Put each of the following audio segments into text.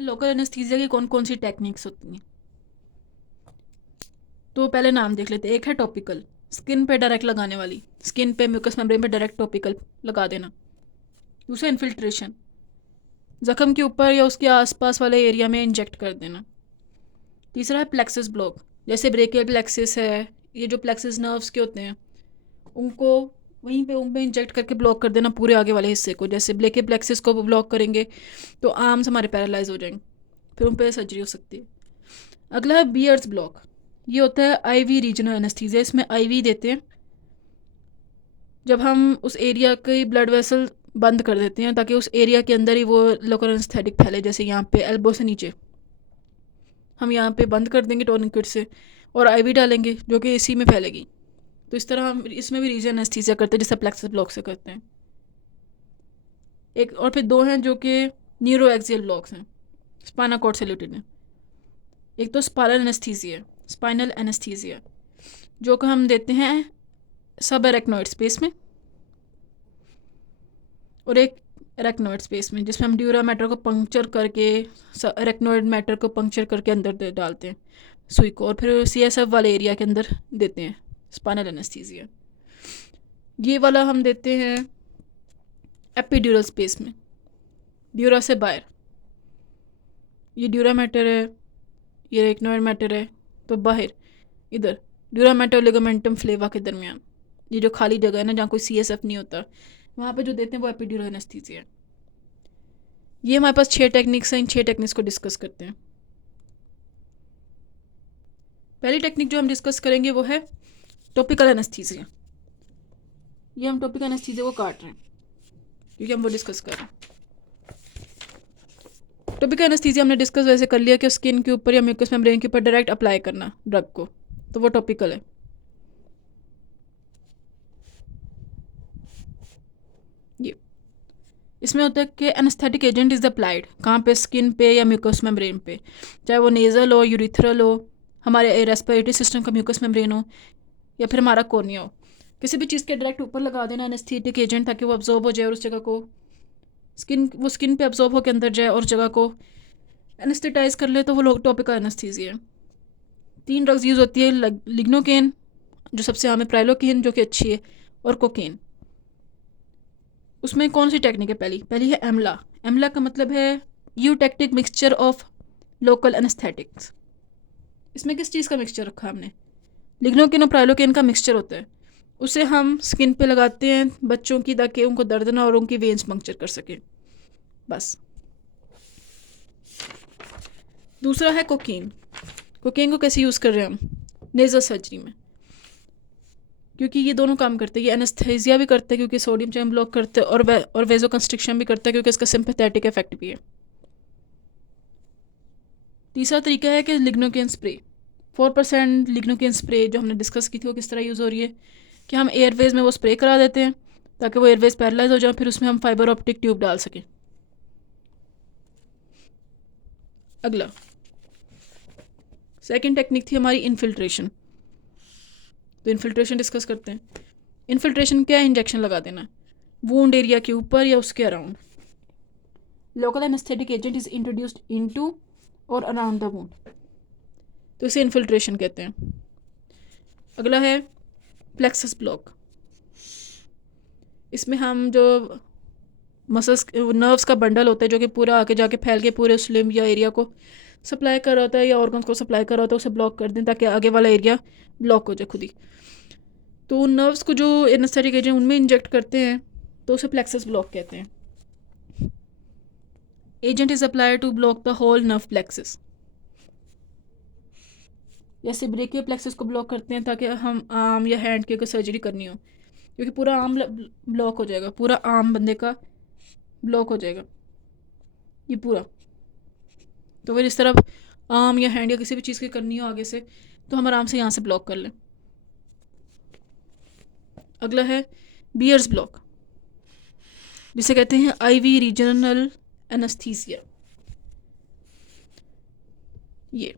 Local anaesthesia की कौन कौन सी टेक्निक्स होती हैं? तो पहले नाम देख लेते हैं। एक है टॉपिकल, स्किन पे डायरेक्ट लगाने वाली, स्किन पे म्यूकस मेम्ब्रेन पे डायरेक्ट टॉपिकल लगा देना। दूसरा इन्फिल्ट्रेशन, जख्म के ऊपर या उसके आसपास वाले एरिया में इंजेक्ट कर देना। तीसरा है प्लेक्सिस ब्लॉक, जैसे ब्रेकियल प्लेक्सिस है, ये जो प्लेक्सिस नर्व्स के होते हैं उनको वहीं पे उन पे इंजेक्ट करके ब्लॉक कर देना पूरे आगे वाले हिस्से को। जैसे ब्रेकियल प्लेक्सिस को ब्लॉक करेंगे तो आर्म्स हमारे पैरालाइज हो जाएंगे, फिर उन पर सर्जरी हो सकती है। अगला है बियर्स ब्लॉक, ये होता है आईवी रीजनल एनेस्थीसिया। इसमें आईवी देते हैं जब हम उस एरिया के ब्लड वेसल बंद कर देते हैं ताकि उस एरिया के अंदर ही वो लोकल एनेस्थेटिक फैले। जैसे यहाँ पे एल्बो से नीचे हम यहाँ पे बंद कर देंगे टोर्निकेट से और आईवी डालेंगे जो कि इसी में फैलेगी। तो इस तरह हम इसमें भी रीजन एनेस्थीसिया करते हैं जैसे प्लेक्सस ब्लॉक से करते हैं। एक और फिर दो हैं जो कि न्यूरो एक्सियल ब्लॉक्स हैं, स्पाइनल कॉर्ड से रिलेटेड हैं। एक तो स्पाइनल एनेस्थीसिया, स्पाइनल एनेस्थीसिया जो कि हम देते हैं सब एरेक्नोइड स्पेस में, और एक एरेक्नोइड स्पेस में जिसमें हम ड्यूरा मैटर को पंक्चर करके एरेक्नोइड मैटर को पंक्चर करके अंदर डालते हैं सुई को, और फिर सीएसएफ वाले एरिया के अंदर देते हैं स्पाइनल एनेस्थीसिया। ये वाला हम देते हैं एपिड्यूरल स्पेस में, ड्यूरा से बाहर। ये ड्यूरा मैटर है, ये एरेक्नोइड मैटर है, तो बाहर इधर ड्यूरा मैटर लिगामेंटम फ्लेवा के दरमियान, ये जो खाली जगह है ना जहाँ कोई सीएसएफ नहीं होता, वहाँ पे जो देते हैं वो एपिड्यूरल एनेस्थीसिया है। ये हमारे पास 6 टेक्निक्स हैं। इन 6 टेक्निक्स को डिस्कस करते हैं। पहली टेक्निक जो हम डिस्कस करेंगे वो है टॉपिकल एनेस्थीसिया। ये हम टॉपिकल एनेस्थीसिया को काट रहे हैं क्योंकि हम वो डिस्कस कर रहे हैं। टॉपिकल एनेस्थीसिया हमने डिस्कस वैसे कर लिया कि स्किन के ऊपर या म्यूकस मेम्ब्रेन के ऊपर डायरेक्ट अप्लाई करना ड्रग को, तो वो टॉपिकल है। ये इसमें होता है कि एनेस्थेटिक एजेंट इज़ अप्लाइड कहाँ पे, स्किन पे या म्यूकस मेम्ब्रेन पे, चाहे वो नेज़ल हो, यूरिथ्रल हो, हमारे रेस्पिरेटरी सिस्टम का म्यूकस मेम्ब्रेन हो, या फिर हमारा कॉर्निया हो। किसी भी चीज़ के डायरेक्ट ऊपर लगा देना एनेस्थेटिक एजेंट ताकि वो अब्जॉर्ब हो जाए और उस जगह को स्किन पे अब्जॉर्ब होकर अंदर जाए और जगह को एनेस्थेटाइज कर ले, तो वो लोग टॉपिकल एनेस्थीसिया है। 3 ड्रग्स यूज़ होती है, लिग्नोकेन जो सबसे आम है, प्राइलोकेन जो कि अच्छी है, और कोकेन। उसमें कौन सी टेक्निक है? पहली है एमला। एमला का मतलब है eutectic mixture of local anaesthetics. इसमें किस चीज़ का मिक्सचर रखा हमने? लिग्नोकेन और प्राइलोकेन का मिक्सचर होता है। उसे हम स्किन पे लगाते हैं बच्चों की ताकि उनको दर्द ना और उनकी वेन्स पंक्चर कर सके, बस। दूसरा है कोकीन। कोकेन को कैसे यूज़ कर रहे हैं हम? नेज़ल सर्जरी में, क्योंकि ये दोनों काम करते हैं। ये एनेस्थेसिया भी करते हैं क्योंकि सोडियम चैनल ब्लॉक करते हैं, और वेजो कंस्ट्रिक्शन भी करता है क्योंकि इसका सिंपैथेटिक इफेक्ट भी है। तीसरा तरीका है कि लिग्नोकेन स्प्रे, 4% लिग्नोकेन स्प्रे जो हमने डिस्कस की थी वो किस तरह यूज़ हो रही है कि हम एयरवेज में वो स्प्रे करा देते हैं ताकि वो एयरवेज पैरालाइज हो जाए, फिर उसमें हम फाइबर ऑप्टिक ट्यूब डाल सकें। अगला सेकेंड टेक्निक थी हमारी इन्फिल्ट्रेशन। तो इन्फिल्ट्रेशन डिस्कस करते हैं। इन्फिल्ट्रेशन क्या है? इंजेक्शन लगा देना वूंड एरिया के ऊपर या उसके around. Local anaesthetic agent is introduced into और अराउंड द वूंड, तो इसे इन्फिल्ट्रेशन कहते हैं। अगला है प्लेक्सस ब्लॉक। इसमें हम जो मसल्स नर्व्स का बंडल होता है जो कि पूरा आके जाके फैल के पूरे उस लिम्ब या एरिया को सप्लाई कर रहा होता है या ऑर्गन्स को सप्लाई कर रहा होता है, उसे ब्लॉक कर दें ताकि आगे वाला एरिया ब्लॉक हो जाए खुद ही। तो उन नर्व्स को जो एनेस्थेटिक एजेंट उनमें इंजेक्ट करते हैं तो उसे प्लेक्सस ब्लॉक कहते हैं। Agent is applied to block the whole nerve plexus. जैसे ब्रेकियो प्लेक्सस को ब्लॉक करते हैं ताकि हम आर्म या हैंड की अगर सर्जरी करनी हो, क्योंकि पूरा आर्म ब्लॉक हो जाएगा, पूरा आर्म बंदे का ब्लॉक हो जाएगा ये पूरा। तो फिर इस तरफ आर्म या हैंड या किसी भी चीज़ की करनी हो आगे से तो हम आराम से यहाँ से ब्लॉक कर लें। अगला है बियर्स ब्लॉक, जिसे कहते हैं आईवी रीजनल एनेस्थीसिया। ये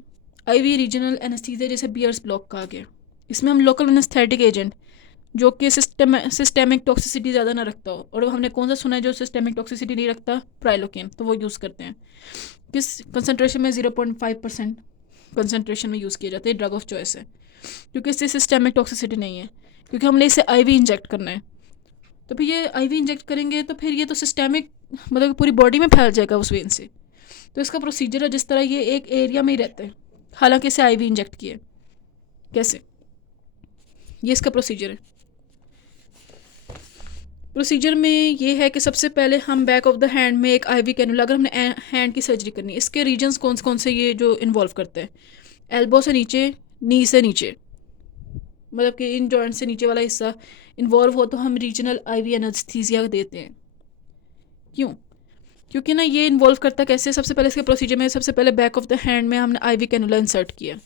आईवी रीजनल एनेस्थीसिया जैसे बियर्स ब्लॉक कहा गया। इसमें हम लोकल एनेस्थेटिक एजेंट जो कि सिस्टेमिक टॉक्सिसिटी ज़्यादा ना रखता हो। और हमने कौन सा सुना है जो सिस्टेमिक टॉक्सिसिटी नहीं रखता? प्राइलोकेन, तो वो यूज़ करते हैं। किस कंसनट्रेशन में? 0.5% कंसनट्रेशन में यूज़ किया जाता है, ड्रग ऑफ चॉइस है, क्योंकि इससे सिस्टेमिक टॉक्सिसिटी नहीं है, क्योंकि हमने इसे आईवी इंजेक्ट करना है। तो फिर ये आईवी इंजेक्ट करेंगे तो फिर ये तो सिस्टेमिक मतलब पूरी बॉडी में फैल जाएगा उस वेन से। तो इसका प्रोसीजर है, जिस तरह ये एक एरिया में ही रहता है, हालांकि इसे आईवी इंजेक्ट किया है। कैसे? ये इसका प्रोसीजर है। प्रोसीजर में ये है कि सबसे पहले हम बैक ऑफ द हैंड में एक आईवी कैनुला, अगर हमने हैंड की सर्जरी करनी है, इसके रीजन्स कौन से ये जो इन्वॉल्व करते हैं? एल्बो से नीचे, नी से नीचे, मतलब कि इन जॉइंट से नीचे वाला हिस्सा इन्वॉल्व हो तो हम रीजनल आईवी एनेस्थीसिया देते हैं। क्यों? क्योंकि ना ये इन्वॉल्व करता कैसे? सबसे पहले इसके प्रोसीजर में सबसे पहले बैक ऑफ द हैंड में हमने आईवी कैनुला इंसर्ट किया।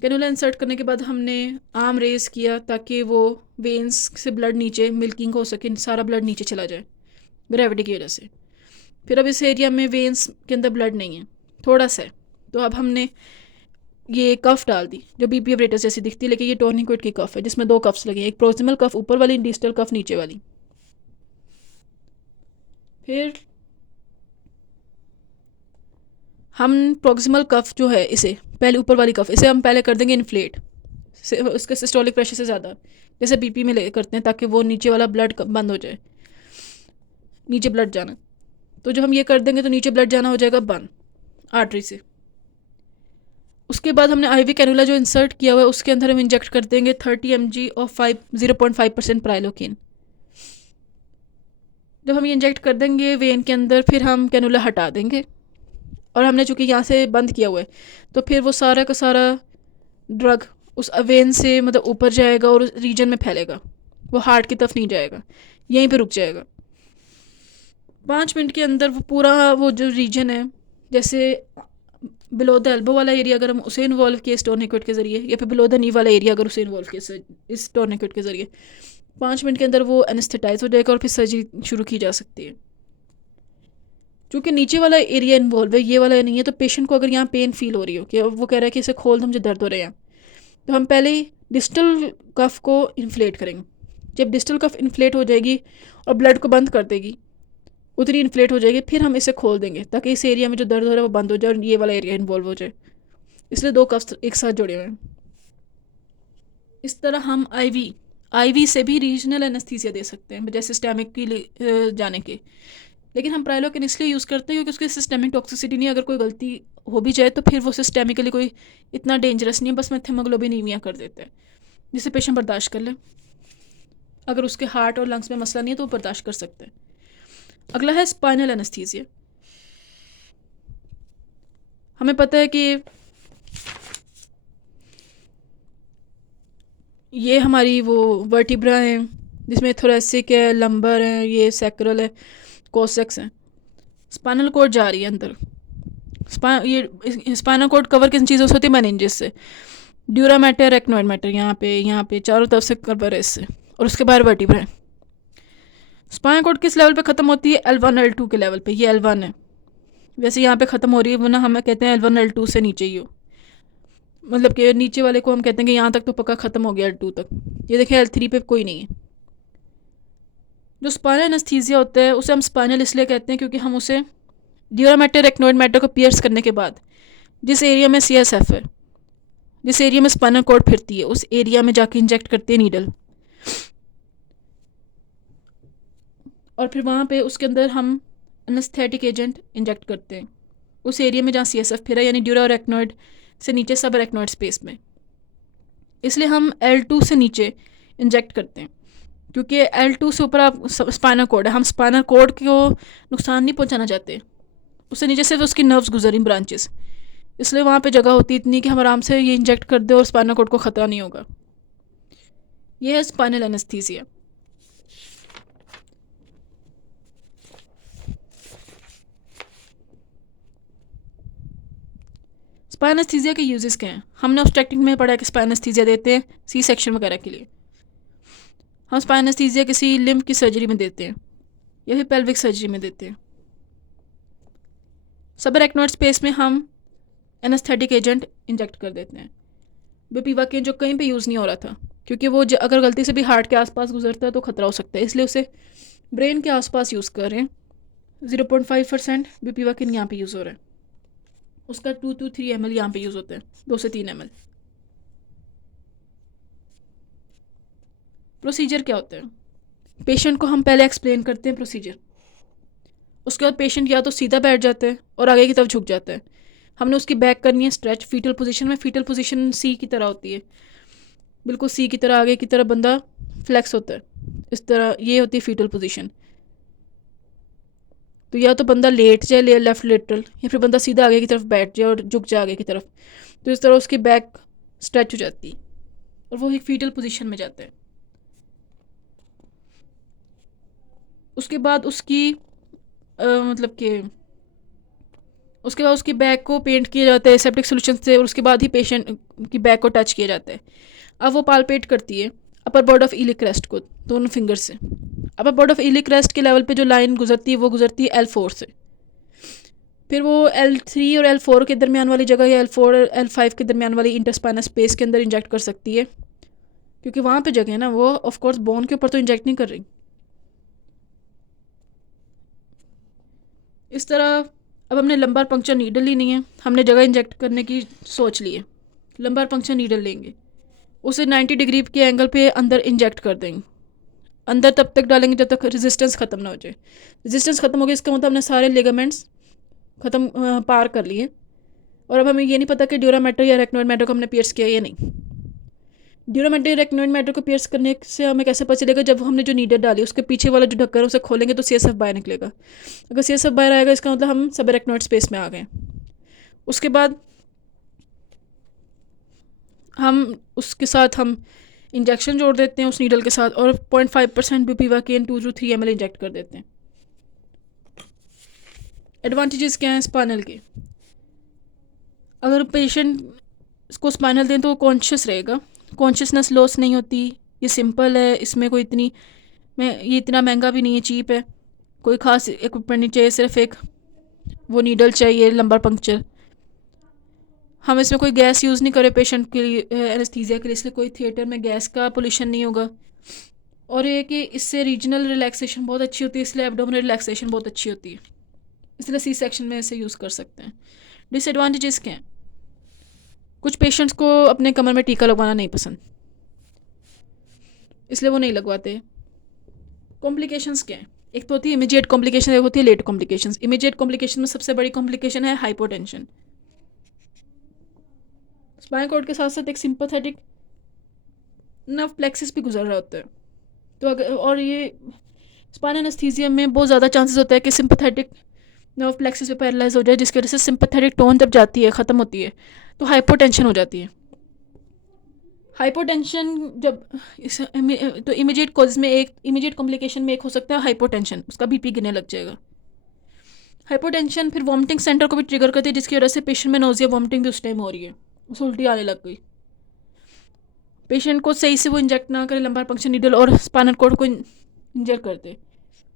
कैनुला इंसर्ट करने के बाद हमने आर्म रेज किया ताकि वो वेन्स से ब्लड नीचे मिल्किंग हो सके, सारा ब्लड नीचे चला जाए ग्रेविटी की वजह से। फिर अब इस एरिया में वेन्स के अंदर ब्लड नहीं है, थोड़ा सा है, तो अब हमने ये कफ डाल दी जो बीपी ऑपरेटर्स जैसी दिखती है, लेकिन ये टोर्निक्वेट की कफ है जिसमें 2 कफ्स लगे हैं, एक प्रोक्सिमल कफ ऊपर वाली, डिस्टल कफ नीचे वाली। फिर हम प्रोक्सिमल कफ जो है, इसे पहले ऊपर वाली कफ, इसे हम पहले कर देंगे इन्फ्लेट उसके सिस्टोलिक प्रेशर से ज़्यादा, जैसे बीपी में ले करते हैं, ताकि वो नीचे वाला ब्लड बंद हो जाए, नीचे ब्लड जाना। तो जब हम ये कर देंगे तो नीचे ब्लड जाना हो जाएगा बंद आर्टरी से। उसके बाद हमने आईवी कैनुला जो इंसर्ट किया हुआ है उसके अंदर हम इंजेक्ट कर देंगे 30 mg ऑफ 0.5% प्राइलोकेन। जब हम ये इंजेक्ट कर देंगे वेन के अंदर, फिर हम कैनुला हटा देंगे, और हमने चूँकि यहाँ से बंद किया हुआ है तो फिर वो सारा का सारा ड्रग उस वेन से मतलब ऊपर जाएगा और उस रीजन में फैलेगा, वो हार्ट की तरफ नहीं जाएगा, यहीं पे रुक जाएगा। 5 मिनट के अंदर वो पूरा वो जो रीजन है, जैसे बिलो द एल्बो वाला एरिया अगर हम उसे इन्वॉल्व किए इस टोर्निक्वेट के ज़रिए, या फिर बिलो द नी वाला एरिया अगर उसे इन्वॉल्व किए इस टोर्निक्वेट के ज़रिए, 5 मिनट के अंदर वो एनेस्थेटाइज हो जाएगा और फिर सर्जरी शुरू की जा सकती है। क्योंकि नीचे वाला एरिया इन्वॉल्व है, ये वाला नहीं है, तो पेशेंट को अगर यहाँ पेन फील हो रही हो कि वो कह रहा है कि इसे खोल दो, मुझे दर्द हो रहे हैं, तो हम पहले ही डिस्टल कफ को इन्फ्लेट करेंगे। जब डिस्टल कफ इन्फ्लेट हो जाएगी और ब्लड को बंद कर देगी, उतनी इन्फ्लेट हो जाएगी, फिर हम इसे खोल देंगे ताकि इस एरिया में जो दर्द हो रहा है वो बंद हो जाए और ये वाला एरिया इन्वॉल्व हो जाए। इसलिए 2 कफ्स एक साथ जुड़े हुए हैं। इस तरह हम आईवी से भी रीजनल एनेस्थीसिया दे सकते हैं, जैसे सिस्टेमिक की जाने के। लेकिन हम प्राइलोकेन इसलिए यूज़ करते हैं क्योंकि उसकी सिस्टेमिक टॉक्सिसिटी नहीं, अगर कोई गलती हो भी जाए तो फिर वो सिस्टेमिकली कोई इतना डेंजरस नहीं है, बस में थीमोग्लोबिनीमिया कर देते हैं जिसे पेशेंट बर्दाश्त कर ले। अगर उसके हार्ट और लंग्स में मसला नहीं है तो वो बर्दाश्त कर सकते हैं। अगला है स्पाइनल एनेस्थीसिया। हमें पता है कि ये हमारी वो वर्टिब्रा हैं जिसमें थोरेसिक है, लंबर है, ये सैक्रल है, कोसेक्स हैं। स्पाइनल कॉर्ड जा रही है अंदर। ये स्पाइनल कॉर्ड कवर किन चीज़ों से होती है? मेनिंजेस से। ड्यूरा मैटर, एक्नोइड मैटर, यहाँ पे चारों तरफ से कवर है इससे, और उसके बाहर वर्टिब्रा है। स्पाइनल कॉर्ड किस लेवल पे ख़त्म होती है? L1 L2 के लेवल पे। ये L1 है, वैसे यहाँ पे ख़त्म हो रही है, वरना हमें कहते हैं L1 L2 से नीचे ही हो, मतलब कि नीचे वाले को हम कहते हैं कि यहाँ तक तो पक्का ख़त्म हो गया L2 तक। ये देखें L3 पे कोई नहीं है। जो स्पाइनल एनेस्थीसिया होता है उसे हम स्पाइनल इसलिए कहते हैं क्योंकि हम उसे ड्यूरा मैटर, एक्नोइड मैटर को पियर्स करने के बाद जिस एरिया में CSF है, जिस एरिया में स्पाइनल कॉर्ड फिरती है, उस एरिया में जाके इंजेक्ट करते हैं नीडल, और फिर वहाँ पे उसके अंदर हम एनेस्थेटिक एजेंट इंजेक्ट करते हैं उस एरिया में जहाँ CSF फिरा, यानी ड्यूरा और एक्नोइड से नीचे सब एरेक्नोइड स्पेस में। इसलिए हम L2 से नीचे इंजेक्ट करते हैं, क्योंकि L2 से ऊपर आप स्पाइनल कॉर्ड है, हम स्पाइनल कॉर्ड को नुकसान नहीं पहुंचाना चाहते, उससे नीचे सिर्फ उसकी नर्व्स गुजरी ब्रांचेस, इसलिए वहाँ पे जगह होती इतनी कि हम आराम से ये इंजेक्ट कर दे और स्पाइनल कॉर्ड को ख़तरा नहीं होगा। ये है स्पाइनल एनेस्थीसिया। स्पाइनल एनेस्थीसिया के यूजेस क्या हैं? हमने ऑब्स्टेट्रिक में पढ़ा कि स्पाइनल एनेस्थीसिया देते हैं C सेक्शन वगैरह के लिए। हम स्पाइनल एनेस्थीसिया किसी लिम्फ की सर्जरी में देते हैं या फिर पेल्विक सर्जरी में देते हैं। सब एरेक्नोइड स्पेस में हम एनेस्थेटिक एजेंट इंजेक्ट कर देते हैं। बेपीवाकेन जो कहीं पे यूज़ नहीं हो रहा था, क्योंकि वो अगर गलती से भी हार्ट के आसपास गुजरता है तो खतरा हो सकता है, इसलिए उसे ब्रेन के आसपास यूज़ कर रहे हैं। 0.5% बुपिवाकिन यहाँ पे यूज़ हो रहा है, उसका 2 to 3 ml यहाँ पे यूज़ होता है, 2 से 3 ml। प्रोसीजर क्या होता है? पेशेंट को हम पहले एक्सप्लेन करते हैं प्रोसीजर, उसके बाद पेशेंट या तो सीधा बैठ जाता है और आगे की तरफ झुक जाता है। हमने उसकी बैक करनी है स्ट्रेच फीटल पोजीशन में। फीटल पोजीशन सी की तरह होती है, बिल्कुल सी की तरह आगे की तरफ बंदा फ्लैक्स होता है, इस तरह ये होती है फीटल पोजीशन। तो या तो बंदा लेट जाए लेफ्ट लेटरल, या फिर बंदा सीधा आगे की तरफ बैठ जाए और झुक जाए आगे की तरफ। तो इस तरह उसकी बैक स्ट्रेच हो जाती है और वो एक फीटल पोजीशन में जाता है। उसके बाद मतलब कि उसके बाद उसकी बैक को पेंट किया जाता है एसेप्टिक सोल्यूशन से, और उसके बाद ही पेशेंट की बैक को टच किया जाता है। अब वो पालपेट करती है अपर बॉर्ड ऑफ इलिक रेस्ट को दोनों फिंगर से। अपर बॉर्ड ऑफ इलिक रेस्ट के लेवल पे जो लाइन गुजरती है वो गुजरती है L4 से। फिर वो L3 और L4 के दरमियान वाली जगह या L4 और L5 के दरमियान वाली इंटरस्पाइनल स्पेस के अंदर इंजेक्ट कर सकती है, क्योंकि वहाँ पे जगह है ना, वो ऑफकोर्स बोन के ऊपर तो इंजेक्ट नहीं कर रही। इस तरह अब हमने लंबार पंक्चर नीडल ली नहीं है, हमने जगह इंजेक्ट करने की सोच ली है। लंबार पंक्चर नीडल लेंगे, उसे 90 डिग्री के एंगल पे अंदर इंजेक्ट कर देंगे। अंदर तब तक डालेंगे जब तक रेजिस्टेंस ख़त्म ना हो जाए। रेजिस्टेंस ख़त्म हो गई इसका मतलब हमने सारे लिगामेंट्स ख़त्म पार कर लिए। और अब हमें ये नहीं पता कि ड्यूरामेटर या रेक्नोइड मैटर को हमने पियर्स किया या नहीं। ड्यूरामेटर या रेक्नोइड मैटर को पियर्स करने से हमें कैसे पता चलेगा? जब हमने जो नीडल डाली उसके पीछे वाला जो ढक्कन है उसे खोलेंगे तो CSF बाहर निकलेगा। अगर CSF बाहर आएगा इसका मतलब हम सब रेक्नोइड स्पेस में आ गए। उसके बाद हम उसके साथ हम इंजेक्शन जोड़ देते हैं उस नीडल के साथ, और 0.5% बुपिवाकिन 2 to 3 ml इंजेक्ट कर देते हैं। एडवांटेजेस क्या हैं स्पाइनल के? अगर पेशेंट को स्पाइनल दें तो वो कॉन्शियस रहेगा, कॉन्शियसनेस लॉस नहीं होती। ये सिंपल है, इसमें कोई ये इतना महंगा भी नहीं है, चीप है। कोई ख़ास इक्विपमेंट नहीं चाहिए, सिर्फ एक वो नीडल चाहिए लंबर पंक्चर। हम इसमें कोई गैस यूज़ नहीं करें पेशेंट के लिए एनेस्थीसिया के लिए, इसलिए कोई थिएटर में गैस का पोल्यूशन नहीं होगा। और ये कि इससे रीजनल रिलैक्सेशन बहुत अच्छी होती है, इसलिए एब्डोमिनल रिलैक्सेशन बहुत अच्छी होती है, इसलिए C सेक्शन में इसे यूज़ कर सकते हैं। डिसएडवांटेजेस क्या हैं? कुछ पेशेंट्स को अपने कमर में टीका लगवाना नहीं पसंद, इसलिए वो नहीं लगवाते। कॉम्प्लिकेशंस क्या हैं? एक तो होती है इमीडिएट कॉम्प्लिकेशन, एक होती है लेट कॉम्प्लिकेशंस। इमीडिएट कॉम्प्लिकेशन में सबसे बड़ी कॉम्प्लिकेशन है हाइपोटेंशन। स्पाइनल कॉर्ड के साथ साथ एक सिंपैथेटिक नर्व प्लेक्सिस भी गुजर रहा होता है। तो अगर और ये स्पाइनल एनेस्थीसिया में बहुत ज़्यादा चांसेस होता है कि सिंपैथेटिक नर्व प्लेक्सिस पे पैरालाइज हो जाए, जिसकी वजह से सिंपैथेटिक टोन जब जाती है, ख़त्म होती है, तो हाइपोटेंशन हो जाती है। हाइपोटेंशन जब तो इमीडिएट कॉज में एक इमीडिएट कॉम्प्लिकेशन में एक हो सकता है हाइपोटेंशन, उसका BP गिरने लग जाएगा। हाइपोटेंशन फिर वॉमिटिंग सेंटर को भी ट्रिगर करती है, जिसकी वजह से पेशेंट में नोजिया वॉमिटिंग भी उस टाइम हो रही है, उसे उल्टी आने लग गई। पेशेंट को सही से वो इंजेक्ट ना करे लंबार पंक्चर नीडल और स्पाइनल कॉर्ड को इंजेक्ट करते,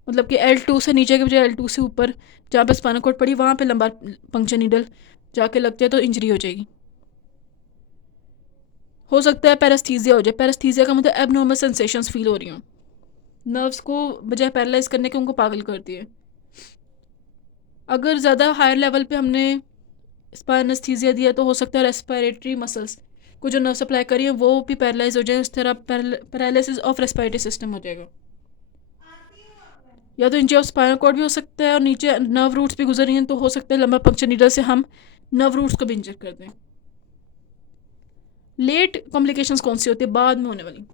मतलब कि L2 से नीचे के बजाय L2 से ऊपर जहाँ पे स्पाइनल कॉर्ड पड़ी वहाँ पे लंबार पंक्चर नीडल जाके लग जाए तो इंजरी हो जाएगी। हो सकता है पैरास्थीसिया हो जाए। पैरास्थीसिया का मतलब एबनॉर्मल सेंसेशंस फील हो रही हों, नर्व्स को बजाय पैरालाइज करने के उनको पागल करती है। अगर ज़्यादा हायर लेवल पे हमने स्पाइनस्थीसिया दिया तो हो सकता है रेस्पिरेटरी मसल्स को जो नर्व सप्लाई करी है वो भी पैरालाइज हो जाए, इस तरह पैरालिसिस ऑफ रेस्पिरेटरी सिस्टम हो जाएगा। या तो इंजरी ऑफ स्पाइनल कॉर्ड भी हो सकता है, और नीचे नर्व रूट्स भी गुजर रही हैं तो हो सकता है लंबा पंक्चर नीडल से हम नर्व रूट्स को भी इंजेक्ट कर दें। लेट कॉम्प्लिकेशंस कौन सी होती है बाद में होने वाली?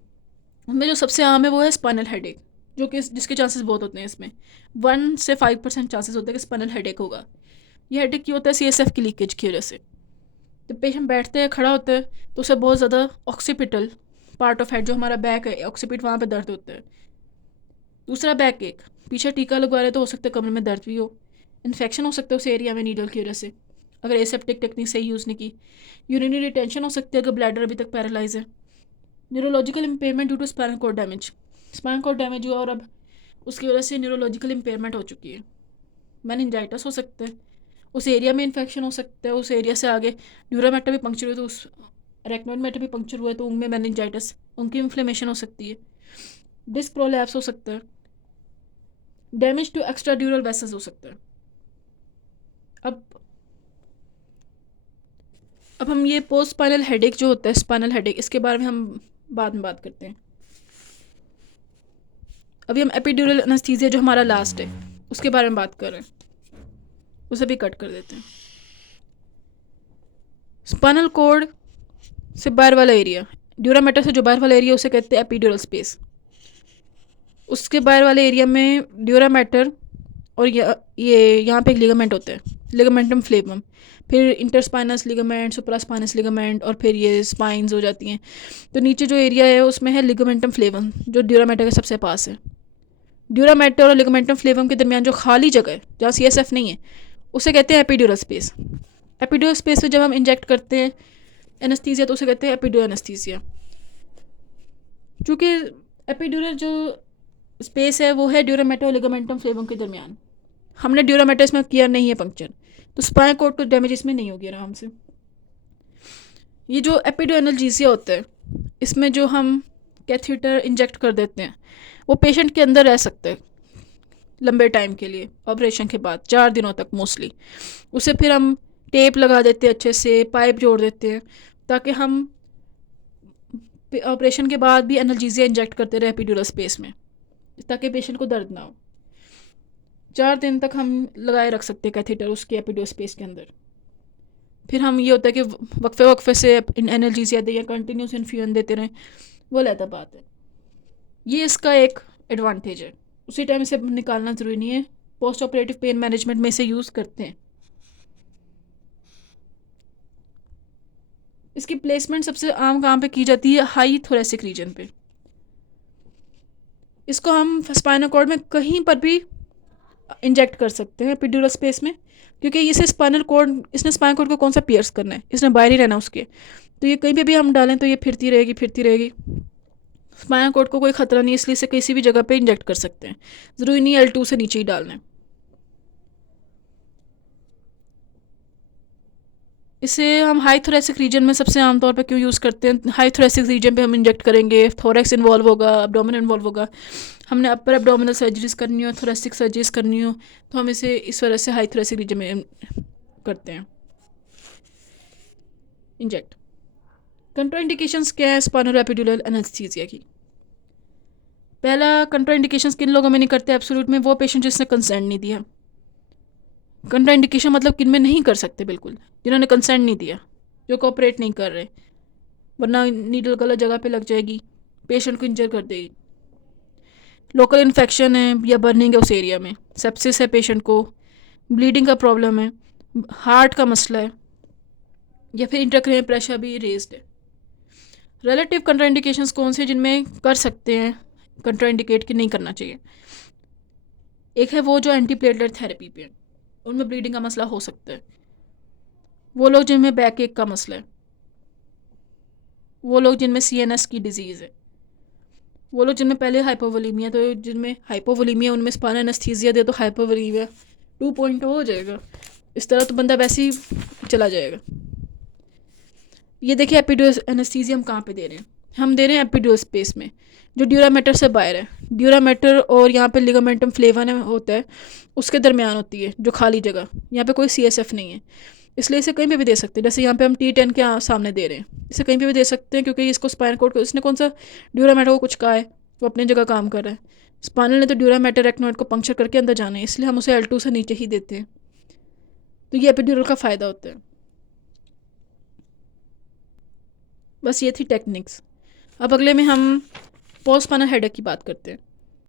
उनमें जो सबसे आम है वो है स्पाइनल हेडेक, जो कि जिसके चांसेस बहुत होते हैं। इसमें 1 से 5% चांसेस होते हैं कि स्पाइनल हेडेक होगा। ये हेडेक क्यों होता है? CSF की लीकेज की वजह से। जब पेशेंट बैठते हैं, खड़ा होता है, तो उसे बहुत ज़्यादा ऑक्सीपिटल पार्ट ऑफ हेड जो हमारा बैक है, ऑक्सीपिट, वहाँ पे दर्द होता है। दूसरा बैक एक, पीछे टीका लगवा रहे तो हो सकता है कमर में दर्द भी हो। इन्फेक्शन हो सकता है उस एरिया में नीडल की वजह से, अगर एसेप्टिक टेक्निक सही यूज़ नहीं की। यूरिनरी रिटेंशन हो सकती है अगर ब्लैडर अभी तक पैरालाइज है। Neurological impairment due to spinal cord damage, spinal cord damage हुआ और अब उसकी वजह से न्यूरोलॉजिकल इम्पेयरमेंट हो चुकी है। मेनिंजाइटिस हो सकता है, उस एरिया में इन्फेक्शन हो सकता है, उस एरिया से आगे ड्यूरामेटा भी पंक्चर हो तो अरेक्नोइड मेटर भी पंक्चर हुआ है तो उनमें मेनिंजाइटिस, उनकी इन्फ्लेमेशन हो सकती है, डिस्क प्रोलैप्स हो सकता है, डैमेज टू एक्स्ट्राड्यूरल वेसल्स हो सकता है। अब हम ये पोस्ट स्पाइनल हेडेक जो होता है, स्पाइनल हेडेक, इसके बारे में हम बाद में बात करते हैं। अभी हम एपिड्यूरल एनेस्थीसिया जो हमारा लास्ट है उसके बारे में बात कर रहे हैं, उसे भी कट कर देते हैं। स्पाइनल कॉर्ड से बाहर वाला एरिया, ड्यूरामेटर से जो बाहर वाला एरिया उसे कहते हैं एपिड्यूरल स्पेस। उसके बाहर वाले एरिया में ड्यूरामेटर और ये यहाँ पे एक लिगामेंट होता है, लिगामेंटम फ्लेवम, फिर इंटरस्पाइनस लिगामेंट, सुप्रास्पाइनस लिगामेंट, और फिर ये स्पाइंस हो जाती हैं। तो नीचे जो एरिया है उसमें है लिगामेंटम फ्लेवम जो ड्यूरामेटर के सबसे पास है। ड्यूरामेटर और लिगामेंटम फ्लेवम के दरमियान जो खाली जगह है जहाँ CSF नहीं है उसे कहते हैं एपिड्यूरल स्पेस। एपिड्यूरल स्पेस में जब हम इंजेक्ट करते हैं एनेस्थीसिया तो उसे कहते हैं एपिड्यूरल एनेस्थीसिया। चूँकि एपिड्यूरल जो स्पेस है वो है ड्यूरामेटर और लिगामेंटम फ्लेवम के दरमियान, हमने ड्यूरामेटर इसमें किया नहीं है पंक्चर, तो स्पाइनल कॉर्ड को डैमेज इसमें नहीं होगी आराम से। ये जो एपिड्यूरल एनाल्जेसिया होता है इसमें जो हम कैथेटर इंजेक्ट कर देते हैं वो पेशेंट के अंदर रह सकते हैं लंबे टाइम के लिए, ऑपरेशन के बाद 4 दिनों तक मोस्टली। उसे फिर हम टेप लगा देते हैं, अच्छे से पाइप जोड़ देते हैं ताकि हम ऑपरेशन के बाद भी एनाल्जेसिया इंजेक्ट करते रहे एपिड्यूरल स्पेस में ताकि पेशेंट को दर्द ना हो। 4 दिन तक हम लगाए रख सकते हैं कैथेटर उसके एपिड्यूरल स्पेस के अंदर। फिर हम ये होता है कि वक्फे वक्फे से एनाल्जेसिया दें या कंटिन्यूस इन्फ्यूजन देते रहें, वो अलग बात है। ये इसका एक एडवांटेज है, उसी टाइम इसे निकालना ज़रूरी नहीं है। पोस्ट ऑपरेटिव पेन मैनेजमेंट में इसे यूज़ करते हैं। इसकी प्लेसमेंट सबसे आम कहाँ पे की जाती है, हाई थोरेसिक रीजन पे। इसको हम स्पाइनल कॉर्ड में कहीं पर भी इंजेक्ट कर सकते हैं एपिड्यूरल स्पेस में, क्योंकि इसे स्पाइनल कॉर्ड, इसने स्पाइनल कॉर्ड को कौन सा पियर्स करना है, इसने बाहर ही रहना उसके, तो ये कहीं पे भी हम डालें तो ये फिरती रहेगी। स्पाइनल कॉर्ड को कोई ख़तरा नहीं, इसलिए इसे किसी भी जगह पे इंजेक्ट कर सकते हैं, ज़रूरी नहीं L2 से नीचे ही डालना है। इसे हम हाई थोरेसिक रीजन में सबसे आमतौर पर क्यों यूज़ करते हैं, हाई थोरेसिक रीजन पे हम इंजेक्ट करेंगे, थोरेक्स इन्वॉल्व होगा, एब्डोमेन इन्वॉल्व होगा, हमने अपर एब्डोमिनल सर्जरीज करनी हो, थोरेसिक सर्जरीज करनी हो, तो हम इसे इस वजह से हाई थोरेसिक रीजन में करते हैं इंजेक्ट। कंट्राइंडिकेशंस क्या है स्पाइनल एपिड्यूरल एनेस्थीसिया की? पहला कंट्राइंडिकेशंस किन लोगों में नहीं करते एब्सोल्यूट में, वो पेशेंट जिसने कंसेंट नहीं दिया। कंट्राइंडिकेशन मतलब किन में नहीं कर सकते, बिल्कुल जिन्होंने कंसेंट नहीं दिया, जो कोऑपरेट नहीं कर रहे, वरना नीडल गलत जगह पे लग जाएगी, पेशेंट को इंजर कर देगी। लोकल इन्फेक्शन है या बर्निंग है उस एरिया में, सेप्सिस है पेशेंट को, ब्लीडिंग का प्रॉब्लम है, हार्ट का मसला है, या फिर इंट्राक्रेनियल प्रेशर भी रेज्ड है। रिलेटिव कंट्राइंडिकेशंस कौन से जिनमें कर सकते हैं कंट्राइंडिकेट कि नहीं करना चाहिए? एक है वो जो एंटीप्लेटलेट थेरेपी पे, उनमें ब्लीडिंग का मसला हो सकता है। वो लोग जिनमें बैक एक का मसला है, वो लोग जिनमें CNS की डिजीज़ है, वो लोग जिनमें पहले हाइपोवोलीमिया, तो जिनमें हाइपोवोलीमिया उनमें स्पाइनल एनेस्थीसिया दे तो हाइपोवोलीमिया 2.0 हो जाएगा, इस तरह तो बंदा वैसे ही चला जाएगा। ये देखिए एपिड्यूरल एनेस्थीसिया हम कहाँ पे दे रहे हैं, हम दे रहे हैं एपिड्यूरल स्पेस में जो ड्यूरामेटर से बाहर है। ड्यूरामेटर और यहाँ पे लिगामेंटम फ्लेवन होता है, उसके दरमियान होती है जो खाली जगह, यहाँ पे कोई CSF नहीं है, इसलिए इसे कहीं पे भी दे सकते हैं। जैसे यहाँ पे हम T10 के सामने दे रहे हैं, इसे कहीं पे भी दे सकते हैं क्योंकि इसको स्पाइनल कॉर्ड को, इसने कौन सा ड्यूरामेटर को कुछ कहा है, वो अपनी जगह काम कर रहा है। स्पाइनल ने तो ड्यूरामेटर रेक्नोइड को पंक्चर करके अंदर जाना है, इसलिए हम उसे L2 से नीचे ही देते हैं। तो ये एपिड्यूरल का फ़ायदा होता है। बस ये थी टेक्निक्स। अब अगले में हम पोस्ट स्पाइनल हेडेक की बात करते हैं।